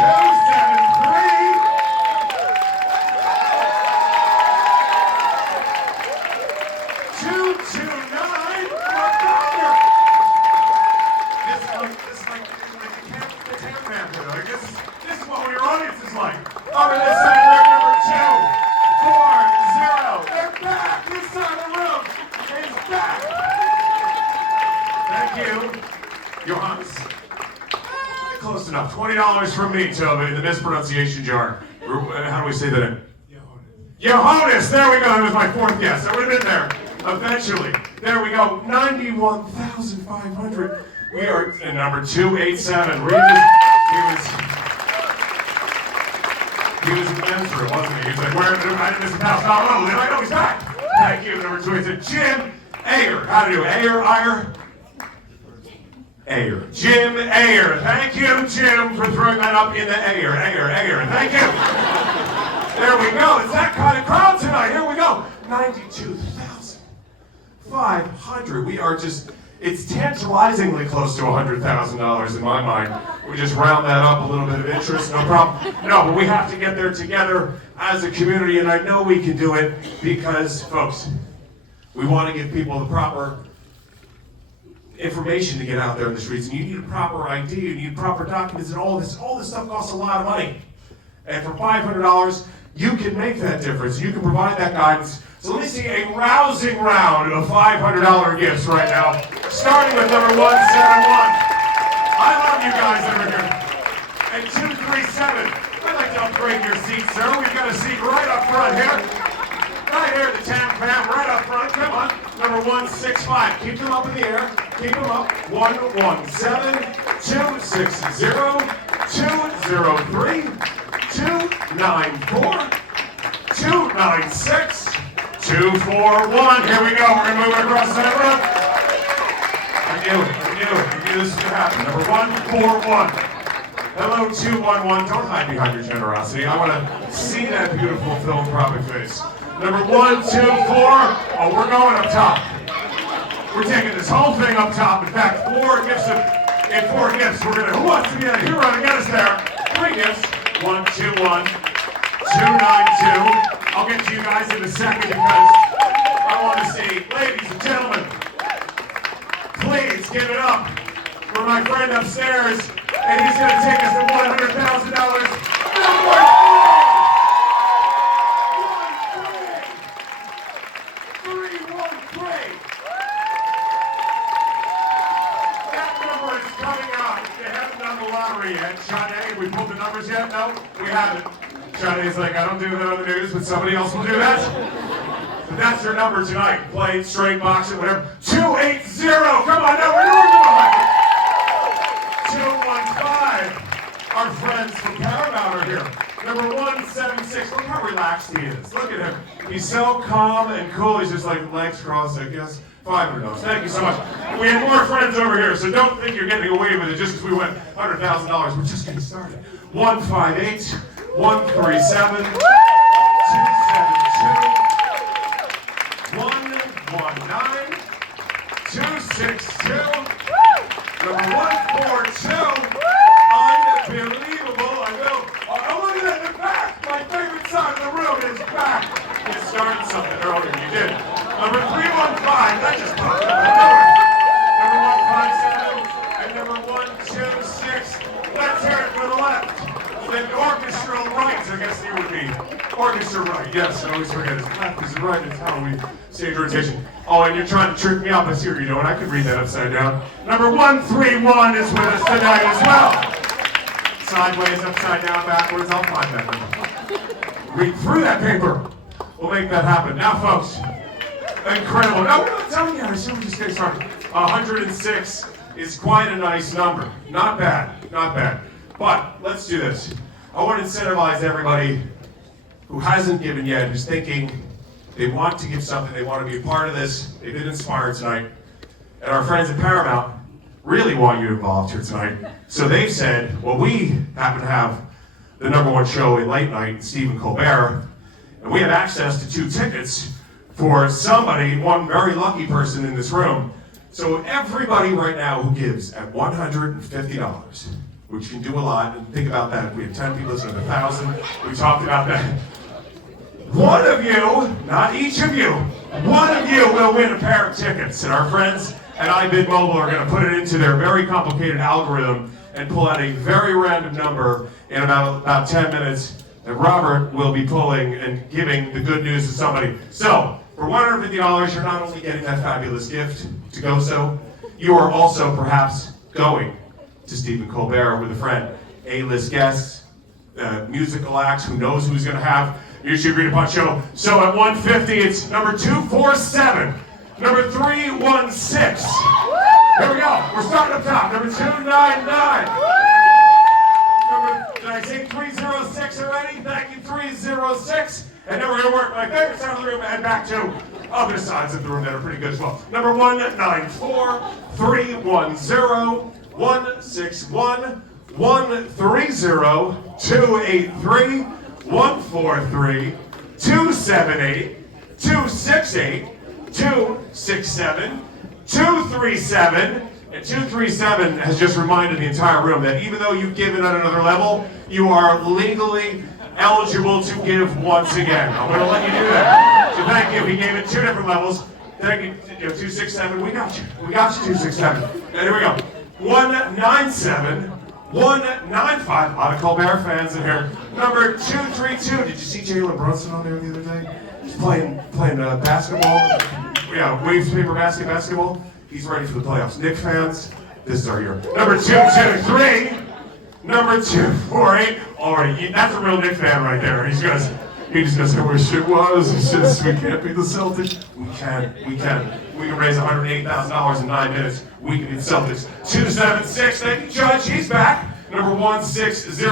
273. 229. This is what your audience is like. Over this side, number 240. They're back. This side of the room is back. Thank you, Johannes. Close enough. $20 from me, Toby. The mispronunciation jar. How do we say that in? Johannes. There we go. That was my 4th guess. I would have been there eventually. There we go. 91,500. We are in number 287. He was in the men's room, wasn't he? He was like, where? I didn't miss $1,000. Oh, I know he's back. Thank you. Number 287. Jim Ayer. How do you do? Ayer? Ayer. Jim Ayer. Thank you, Jim, for throwing that up in the Ayer. Thank you. There we go. It's that kind of crowd tonight. Here we go. 92,500. We are just, it's tantalizingly close to $100,000 in my mind. We just round that up a little bit of interest, no problem. No, but we have to get there together as a community, and I know we can do it because, folks, we want to give people the proper information to get out there in the streets, and you need a proper ID, you need proper documents, and all this stuff costs a lot of money. And for $500, you can make that difference. You can provide that guidance. So let me see a rousing round of $500 gifts right now, starting with number 171. I love you guys over here. And 237. I'd like to upgrade your seat, sir. We've got a seat right up front here. Right here at the Tam Fam, right up front. Come on. Number 165. Keep them up in the air. Keep them up. 117, 260, 203, 294, 296, 241. Here we go. We're going to move it across that room. I knew this was going to happen. Number 141. Hello, 211. Don't hide behind your generosity. I want to see that beautiful philanthropic face. Number 124. Oh, we're going up top. We're taking this whole thing up top. In fact, 4 gifts. In 4 gifts, we're gonna. Who wants to be a hero to get us there? 3 gifts. 121, 292. I'll get to you guys in a second because I want to see, ladies and gentlemen, please give it up for my friend upstairs, and he's gonna take us to $100,000. Sade, we pulled the numbers yet? No, we haven't. Sade's like, I don't do that on the news, but somebody else will do that. But that's your number tonight. Play, straight, box it, whatever. 280. Come on, now we're doing it. 215. Our friends from Paramount are here. Number 176. Look how relaxed he is. Look at him. He's so calm and cool. He's just like legs crossed, I guess. $500. Thank you so much. We have more friends over here, so don't think you're getting away with it just because we went $100,000. We're just getting started. 158, 137, 272, 119, 262, number 142. Unbelievable. I will. Oh, look at that in the back. My favorite side of the room is back. You started something earlier. You did. Number 315, that just popped up out of nowhere. Number 157 and number 126. Let's hear it for the left. Then orchestral right, I guess you would be. Orchestra right, yes, I always forget. It's left is right, it's how we stage rotation. Oh, and you're trying to trick me up. I see what you're doing. I could read that upside down. Number 131 is with us tonight as well. Sideways, upside down, backwards, I'll find that number. Read through that paper. We'll make that happen. Now, folks. Incredible. No, we're not telling you. I assume we're just getting started. 106 is quite a nice number. Not bad. Not bad. But let's do this. I want to incentivize everybody who hasn't given yet, who's thinking they want to give something, they want to be a part of this. They've been inspired tonight. And our friends at Paramount really want you involved here tonight. So they've said, well, we happen to have the #1 show in late night, Stephen Colbert, and we have access to 2 tickets for somebody, one very lucky person in this room. So everybody right now who gives at $150, which can do a lot, and think about that, if we have 10 people, it's 1,000, we talked about that. One of you, not each of you, one of you will win a pair of tickets, and our friends at iBid Mobile are going to put it into their very complicated algorithm and pull out a very random number in about 10 minutes that Robert will be pulling and giving the good news to somebody. So, for $150, you're not only getting that fabulous gift to GOSO, you are also perhaps going to Stephen Colbert with a friend. A-list guests, musical acts, who knows who's going to have Mutually Agreed Upon show. So at 150, it's number 247, number 316. Here we go. We're starting up top. Number 299. Did I say 306 already? Thank you, 306. And then we're going to work my favorite side of the room and back to other sides of the room that are pretty good as well. Number 194, 310, 161, 130, 283, 143, 278, 268, 267, 237, and 237 has just reminded the entire room that even though you've given at another level, you are legally eligible to give once again. I'm going to let you do that. So thank you. He gave it 2 different levels. Thank you. 267. We got you. We got you. 267. And here we go. 197, 195. A lot of Colbert fans in here. Number 232. Did you see Jalen Brunson on there the other day? He's playing basketball. Yeah, waves paper basketball. He's ready for the playoffs. Knick fans, this is our year. Number 223. Number 248. All right, that's a real Knick fan right there. He just goes, I wish it was. It's just, we can't beat the Celtics. We can. We can raise $108,000 in 9 minutes. We can beat the Celtics. 276. Thank you, Judge. He's back. Number 160.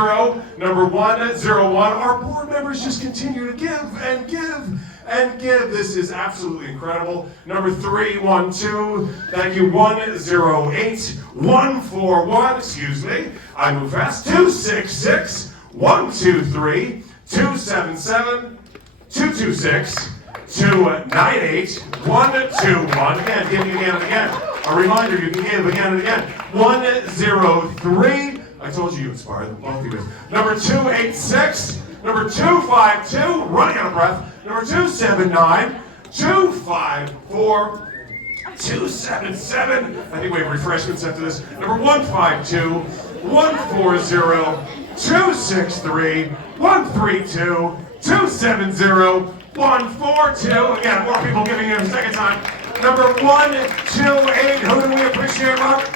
Number 101. Our board members just continue to give and give and give. This is absolutely incredible. Number 312. Thank you. 108. 141. Excuse me. I move fast. 266. 123. 277, 226, 298, 121. Again, giving again and again. A reminder, you can give again and again. 103. I told you inspired both of you. Number 286, number 252, running out of breath. Number 279, 254, 277. I think we have refreshments after this. Number 152, 140. 263, 132, 270, 142. Again, more people giving it a second time. Number 128. Who do we appreciate, Robert?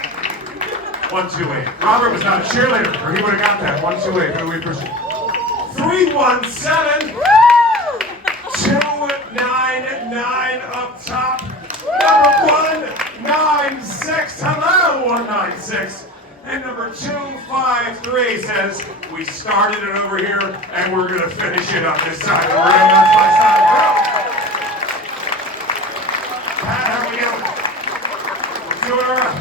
128. Robert was not a cheerleader, or he would have got that. 128. Who do we appreciate? 317. 299 up top. Number 196. Hello, 196. And number 253 says, we started it over here, and we're going to finish it on this side of the room. That's my side of the room. Pat, how we doing? We're doing all right.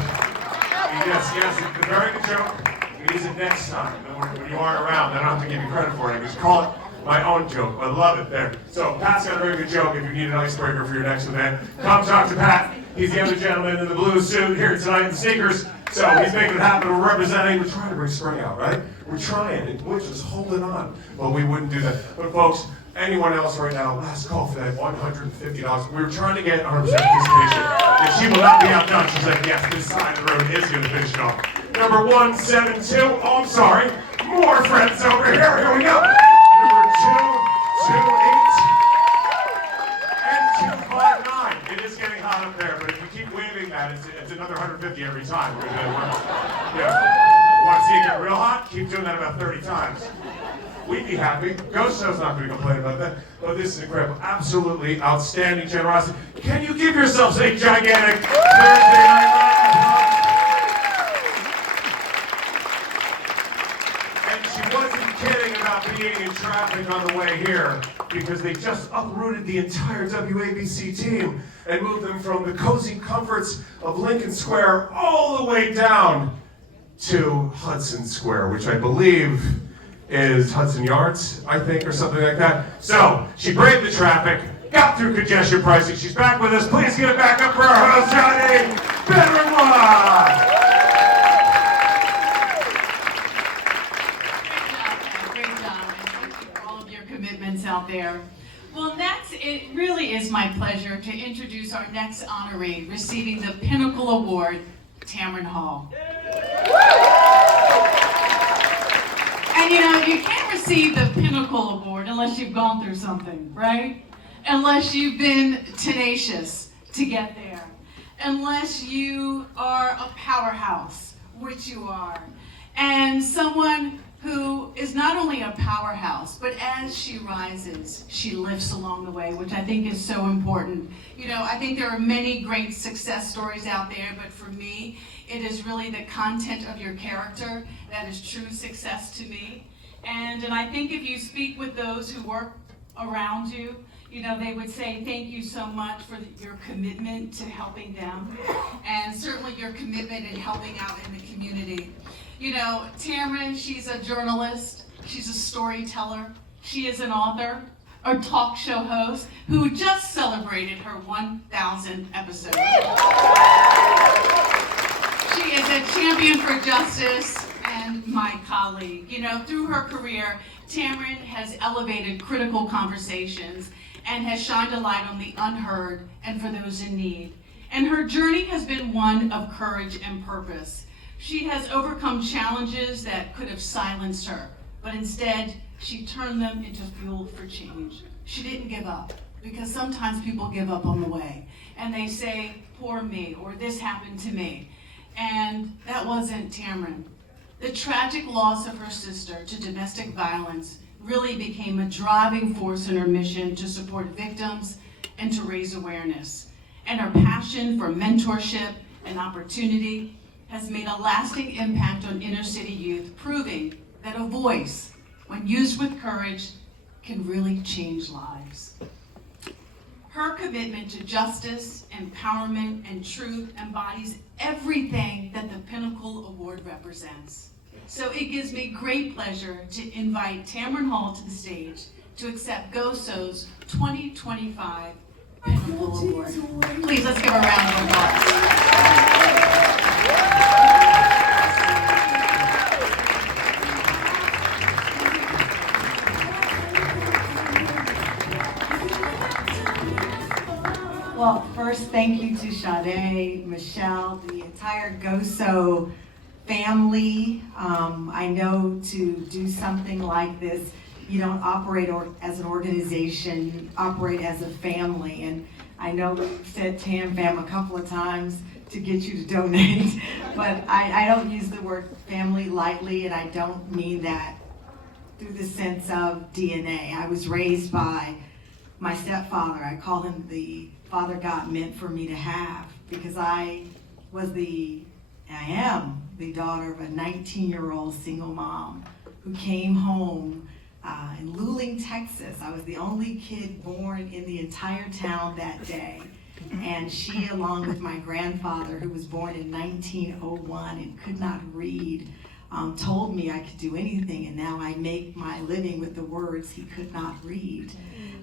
Yes, it's a very good joke. We use it next time. When you aren't around, I don't have to give you credit for it. I just call it my own joke. I love it there. So Pat's got a very good joke if you need an icebreaker for your next event. Come talk to Pat. He's the other gentleman in the blue suit here tonight in the sneakers. So he's making it happen. We're representing. We're trying to bring spring out, right? We're trying. And we're just holding on. But we wouldn't do that. But folks, anyone else right now, last call for that $150. We were trying to get 100% participation. And she will not be outdone. She's like, yes, this side of the road is going to finish it off. Number 172. Oh, I'm sorry. More friends over here. Here we go. Number 228. And 259. It is getting hot up there, but if you keep waving that, it's another 150 every time. We're gonna want to see it get real hot? Keep doing that about 30 times. We'd be happy. GOSO's not going to complain about that. But this is incredible. Absolutely outstanding generosity. Can you give yourselves a gigantic Thursday night round of applause? And she wasn't kidding about being in traffic on the way here, because they just uprooted the entire WABC team and moved them from the cozy comforts of Lincoln Square all the way down to Hudson Square, which I believe is Hudson Yards, I think, or something like that. So she braved the traffic, got through congestion pricing. She's back with us. Please give it back up for our host, Sade Baderinwa. Out there. Well, next, it really is my pleasure to introduce our next honoree receiving the Pinnacle Award, Tamron Hall. And you can't receive the Pinnacle Award unless you've gone through something, right? Unless you've been tenacious to get there. Unless you are a powerhouse, which you are. And someone who is not only a powerhouse, but as she rises, she lifts along the way, which I think is so important. I think there are many great success stories out there, but for me, it is really the content of your character that is true success to me. And I think if you speak with those who work around you, they would say thank you so much for your commitment to helping them, and certainly your commitment in helping out in the community. Tamron, she's a journalist, she's a storyteller, she is an author, a talk show host who just celebrated her 1,000th episode. She is a champion for justice and my colleague. Through her career, Tamron has elevated critical conversations and has shined a light on the unheard and for those in need. And her journey has been one of courage and purpose. She has overcome challenges that could have silenced her, but instead, she turned them into fuel for change. She didn't give up, because sometimes people give up on the way, and they say, poor me, or this happened to me. And that wasn't Tamron. The tragic loss of her sister to domestic violence really became a driving force in her mission to support victims and to raise awareness. And her passion for mentorship and opportunity has made a lasting impact on inner city youth, proving that a voice, when used with courage, can really change lives. Her commitment to justice, empowerment, and truth embodies everything that the Pinnacle Award represents. So it gives me great pleasure to invite Tamron Hall to the stage to accept GOSO's 2025 Pinnacle Award. Please, let's give her a round of applause. Well, first, thank you to Sade, Michelle, the entire GOSO family. I know to do something like this, you don't operate as an organization, you operate as a family. And I know we've said Tam Fam a couple of times to get you to donate, but I don't use the word family lightly, and I don't mean that through the sense of DNA. I was raised by my stepfather. I call him the father God meant for me to have, because I am the daughter of a 19-year-old single mom who came home in Luling, Texas. I was the only kid born in the entire town that day. And she, along with my grandfather, who was born in 1901 and could not read, told me I could do anything, and now I make my living with the words he could not read.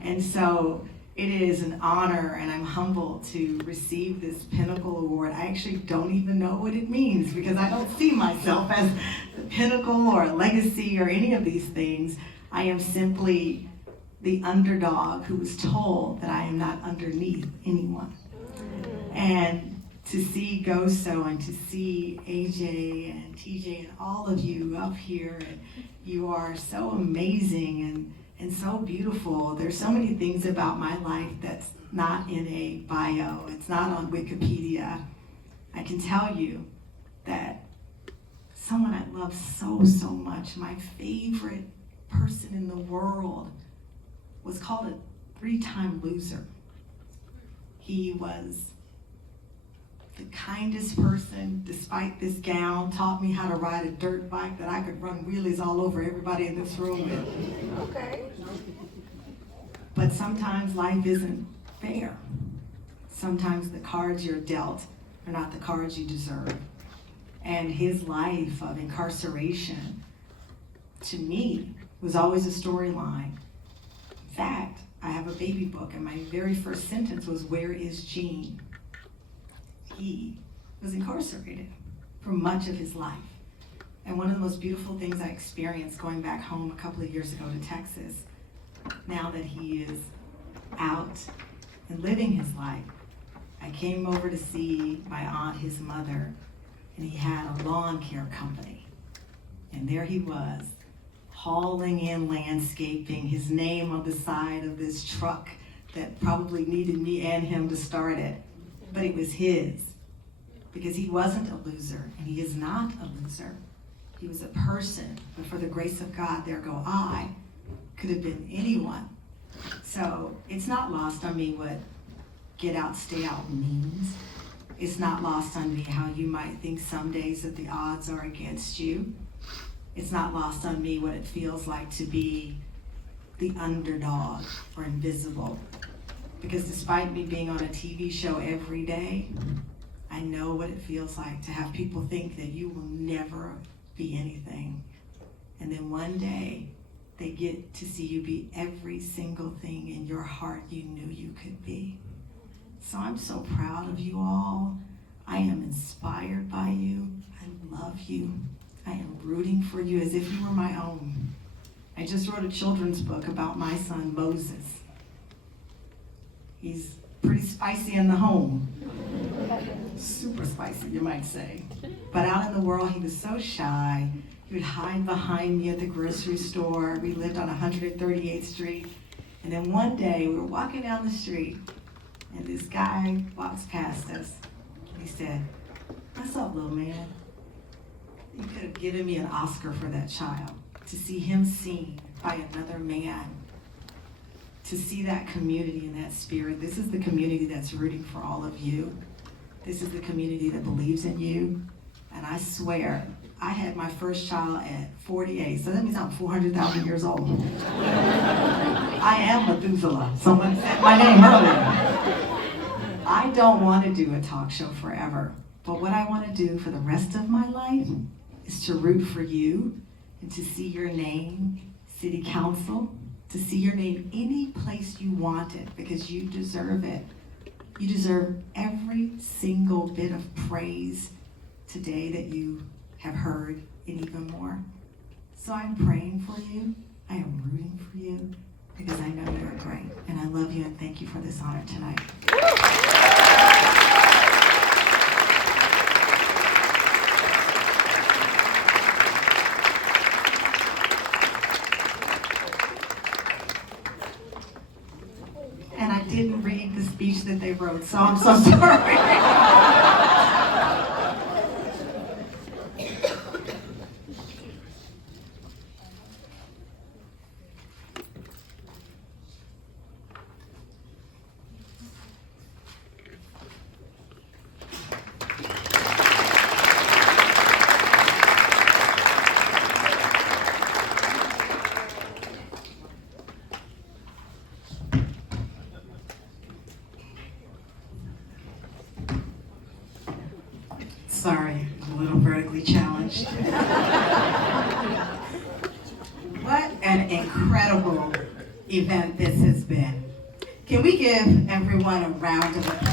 And so it is an honor, and I'm humbled to receive this Pinnacle Award. I actually don't even know what it means, because I don't see myself as the pinnacle or a legacy or any of these things. I am simply the underdog who was told that I am not underneath anyone. And to see GOSO and to see AJ and TJ and all of you up here, and you are so amazing and so beautiful. There's so many things about my life that's not in a bio. It's not on Wikipedia. I can tell you that someone I love so, so much, my favorite person in the world, was called a 3-time loser. He was the kindest person, despite this gown, taught me how to ride a dirt bike that I could run wheelies all over everybody in this room with. Okay. But sometimes life isn't fair. Sometimes the cards you're dealt are not the cards you deserve. And his life of incarceration, to me, was always a storyline. In fact, I have a baby book, and my very first sentence was, "Where is Gene?" He was incarcerated for much of his life. And one of the most beautiful things I experienced going back home a couple of years ago to Texas, now that he is out and living his life, I came over to see my aunt, his mother, and he had a lawn care company. And there he was, hauling in landscaping, his name on the side of this truck that probably needed me and him to start it. But it was his, because he wasn't a loser, and he is not a loser. He was a person, but for the grace of God, there go I. Could have been anyone. So it's not lost on me what get out, stay out means. It's not lost on me how you might think some days that the odds are against you. It's not lost on me what it feels like to be the underdog or invisible. Because despite me being on a TV show every day, I know what it feels like to have people think that you will never be anything. And then one day, they get to see you be every single thing in your heart you knew you could be. So I'm so proud of you all. I am inspired by you. I love you. I am rooting for you as if you were my own. I just wrote a children's book about my son, Moses. He's pretty spicy in the home. super spicy, you might say. But out in the world, he was so shy. He would hide behind me at the grocery store. We lived on 138th Street. And then one day, we were walking down the street, and this guy walks past us. And he said, "What's up, little man?" You could have given me an Oscar for that child, to see him seen by another man, to see that community and that spirit. This is the community that's rooting for all of you. This is the community that believes in you. And I swear, I had my first child at 48, so that means I'm 400,000 years old. I am Methuselah. Someone said my name earlier. I don't want to do a talk show forever, but what I want to do for the rest of my life is to root for you and to see your name, city council, to see your name any place you want it, because you deserve it. You deserve every single bit of praise today that you have heard, and even more. So I'm praying for you. I am rooting for you, because I know you're great. And I love you, and thank you for this honor tonight. And I didn't read the speech that they wrote, so I'm so sorry. Sorry, I'm a little vertically challenged. What an incredible event this has been. Can we give everyone a round of applause?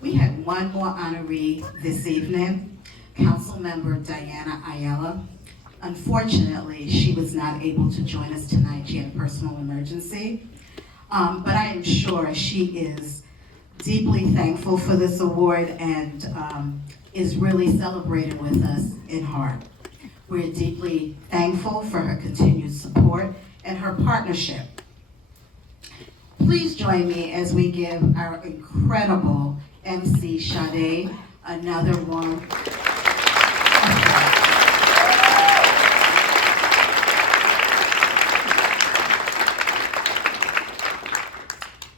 We had one more honoree this evening, Councilmember Diana Ayala. Unfortunately, she was not able to join us tonight. She had a personal emergency. But I am sure she is deeply thankful for this award and is really celebrating with us in heart. We're deeply thankful for her continued support and her partnership. Please join me as we give our incredible MC Sade another warm applause.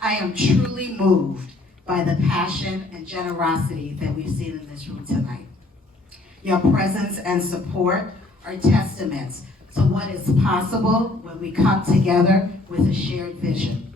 I am truly moved by the passion and generosity that we've seen in this room tonight. Your presence and support are testaments to what is possible when we come together with a shared vision.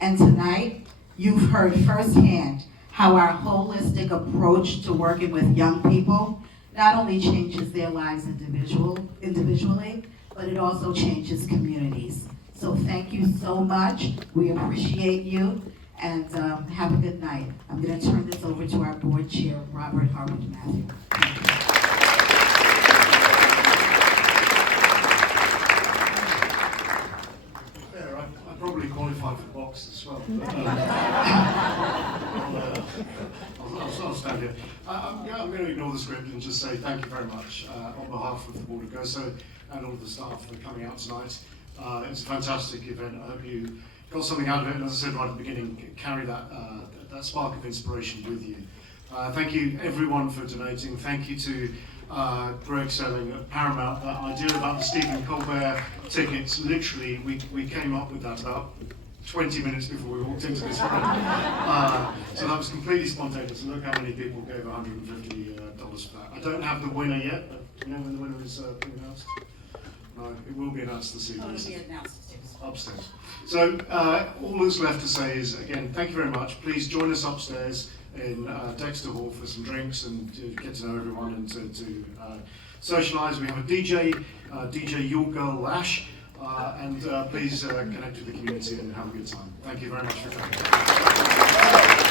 And tonight, you've heard firsthand how our holistic approach to working with young people not only changes their lives individually, but it also changes communities. So thank you so much. We appreciate you, and have a good night. I'm going to turn this over to our board chair, Harwood Matthews. I probably qualify for box as well. But, I'll stand here. I'm going to ignore the script and just say thank you very much on behalf of the board of GOSO and all of the staff for coming out tonight. It's a fantastic event. I hope you got something out of it, and as I said right at the beginning, carry that spark of inspiration with you. Thank you everyone for donating. Thank you to Greg selling at Paramount. That idea about the Stephen Colbert tickets, literally, we came up with that about 20 minutes before we walked into this room. So that was completely spontaneous, and look how many people gave $150 for that. I don't have the winner yet, but you know when the winner is being announced? No, it will be announced this evening. It'll be announced upstairs. So all that's left to say is, again, thank you very much. Please join us upstairs in Dexter Hall for some drinks and to get to know everyone and to socialise. We have a DJ, DJ Your Girl Lash, and please connect with the community and have a good time. Thank you very much for coming.